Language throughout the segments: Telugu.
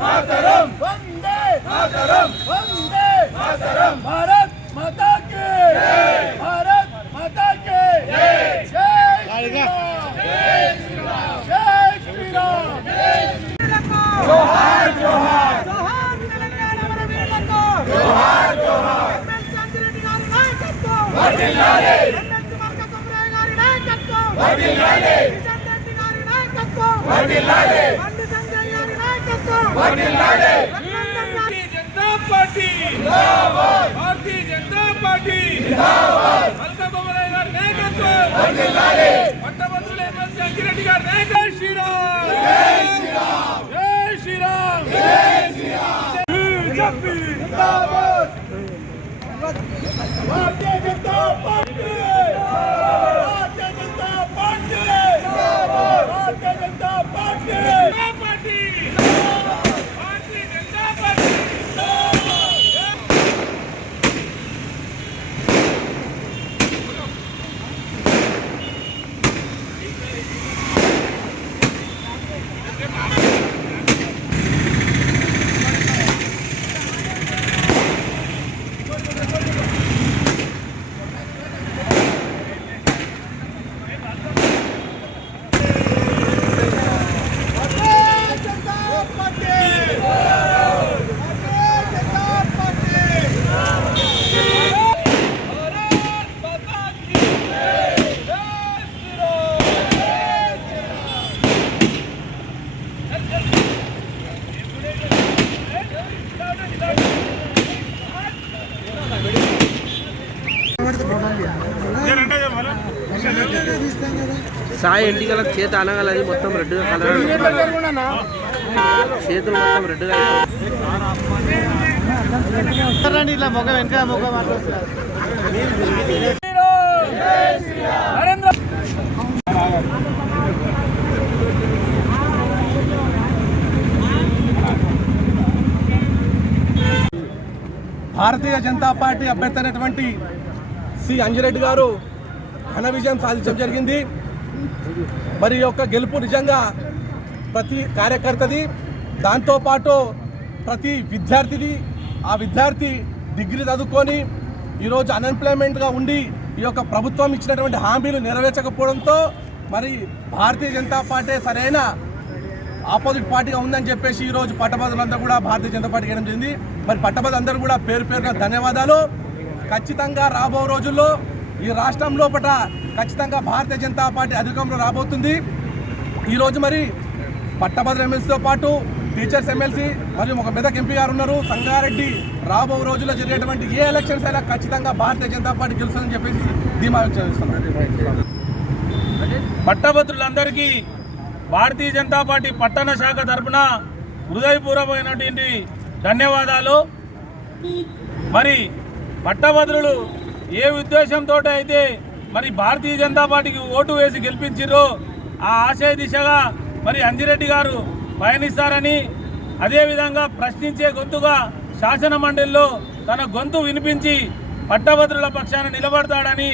மாதரம் வந்தே மாதரம் வந்தே மாதரம் பாரத் மாதா கே பாரத் மாதா கே ஜெய் ஸ்ரீராம் ஜெய் ஸ்ரீராம் ஜெய் ஸ்ரீராம் ஜெய் ஸ்ரீராம் ஜோஹார் ஜோஹார் ஜோஹார் தெலுங்கானா మన వీరులకు జోహార్ జోహార్ సంజరెడ్డి గారి నాయకత్వం వర్ధిల్లాలి ఎన్ఎస్ మార్క కుమరయ్య గారి నాయకత్వం వర్ధిల్లాలి విజయ్ రెడ్డి గారి నాయకత్వం వర్ధిల్లాలి నాయకత్వం వర్ధిల్లాలి భారతీయ జనతా పార్టీ జిందాబాద్! భారతీయ జనతా పార్టీ జిందాబాద్ మల్కా బొమ్మరాయ్ గారి నాయకత్వం వర్ధిల్లాలి పట్టభద్రుల ఎమ్మెల్సీ అంకిరెడ్డి గారి నాయకత్వం జై శ్రీరామ్ జై శ్రీరామ్ జై శ్రీరామ్ జై శ్రీరామ్ బీజేపీ జిందాబాద్ భారతీయ జనతా పార్టీ భారతీయ జనతా పార్టీ భారతీయ జనతా పార్టీ జనతా పార్టీ భారతీయ జనతా పార్టీ భారత్ మాతా కీ జై శ్రీరామ్ సాయి ఎంటికల చేతి అనగలది మొత్తం రెడ్గా కలర్. చేతులు మొత్తం రెడ్గా నరేంద్ర భారతీయ జనతా పార్టీ అభ్యర్థి అయినటువంటి సి అంజిరెడ్డి గారు ఘన విజయం సాధించడం జరిగింది. మరి యొక్క గెలుపు నిజంగా ప్రతి కార్యకర్తది దాంతోపాటు ప్రతి విద్యార్థిది ఆ విద్యార్థి డిగ్రీ చదువుకొని ఈరోజు అన్ఎంప్లాయ్మెంట్గా ఉండి ఈ యొక్క ప్రభుత్వం ఇచ్చినటువంటి హామీలు నెరవేర్చకపోవడంతో మరి భారతీయ జనతా పార్టీ సరైన ఆపోజిట్ పార్టీగా ఉందని చెప్పేసి ఈరోజు పట్టభద్రులందరూ కూడా భారతీయ జనతా పార్టీ చేయడం జరిగింది. మరి పట్టభద్రులందరూ కూడా పేరు పేరున ధన్యవాదాలు. ఖచ్చితంగా రాబో రోజుల్లో ఈ రాష్ట్రం లోపల ఖచ్చితంగా భారతీయ జనతా పార్టీ అధికారంలో రాబోతుంది. ఈరోజు మరి పట్టభద్ర ఎమ్మెల్సీతో పాటు టీచర్స్ ఎమ్మెల్సీ మరియు ఒక మెదక్ ఎంపీ గారు ఉన్నారు. సంగారెడ్డి రాబో రోజుల్లో జరిగేటువంటి ఏ ఎలక్షన్స్ అయినా ఖచ్చితంగా భారతీయ జనతా పార్టీ గెలుస్తుందని చెప్పేసి ధీమా వ్యక్తం చేస్తున్నారు. పట్టభద్రులందరికీ భారతీయ జనతా పార్టీ పట్టణ శాఖ తరఫున హృదయపూర్వకమైనటువంటి ధన్యవాదాలు. మరి పట్టభద్రులు ఏ ఉద్దేశంతో అయితే మరి భారతీయ జనతా పార్టీకి ఓటు వేసి గెలిపించారో ఆ ఆశయ దిశగా మరి అంజిరెడ్డి గారు పయనిస్తారని అదేవిధంగా ప్రశ్నించే గొంతుగా శాసన మండలిలో తన గొంతు వినిపించి పట్టభద్రుల పక్షాన నిలబడతాడని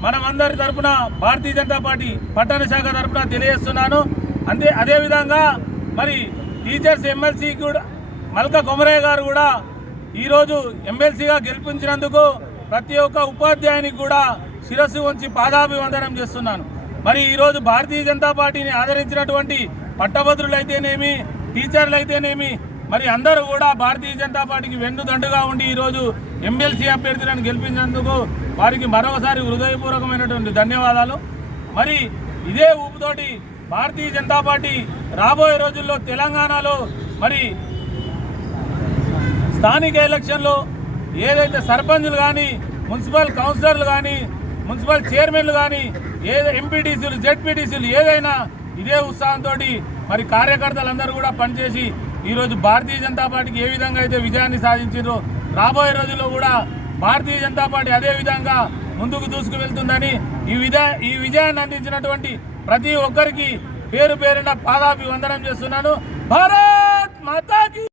మనమందరి తరపున భారతీయ జనతా పార్టీ పట్టణ శాఖ తరఫున తెలియజేస్తున్నాను. అంతే అదేవిధంగా మరి టీచర్స్ ఎమ్మెల్సీ కూడా మల్క కొమరయ్య గారు కూడా ఈరోజు ఎమ్మెల్సీగా గెలిపించినందుకు ప్రతి ఒక్క ఉపాధ్యాయునికి కూడా శిరస్సు వంచి పాదాభివందనం చేస్తున్నాను. మరి ఈరోజు భారతీయ జనతా పార్టీని ఆదరించినటువంటి పట్టభద్రులు అయితేనేమి టీచర్లు అయితేనేమి మరి అందరూ కూడా భారతీయ జనతా పార్టీకి వెన్నుదండుగా ఉండి ఈరోజు ఎమ్మెల్సీ అభ్యర్థులను గెలిపించినందుకు వారికి మరొకసారి హృదయపూర్వకమైనటువంటి ధన్యవాదాలు. మరి ఇదే ఊపుతోటి భారతీయ జనతా పార్టీ రాబోయే రోజుల్లో తెలంగాణలో మరి స్థానిక ఎలక్షన్లో ఏదైతే సర్పంచులు కానీ మున్సిపల్ కౌన్సిలర్లు కానీ మున్సిపల్ చైర్మన్లు కానీ ఏ ఎంపీటీసీలు జెడ్పీటీసీలు ఏదైనా ఇదే ఉత్సాహంతో మరి కార్యకర్తలందరూ కూడా పనిచేసి ఈరోజు భారతీయ జనతా పార్టీకి ఏ విధంగా అయితే విజయాన్ని సాధించారో రాబోయే రోజుల్లో కూడా భారతీయ జనతా పార్టీ అదే విధంగా ముందుకు దూసుకు వెళ్తుందని ఈ విధా ఈ విజయాన్ని అందించినటువంటి ప్రతి ఒక్కరికి పేరు పేరున పాదాభివందనం చేస్తున్నాను. భారత్ మాతాకి!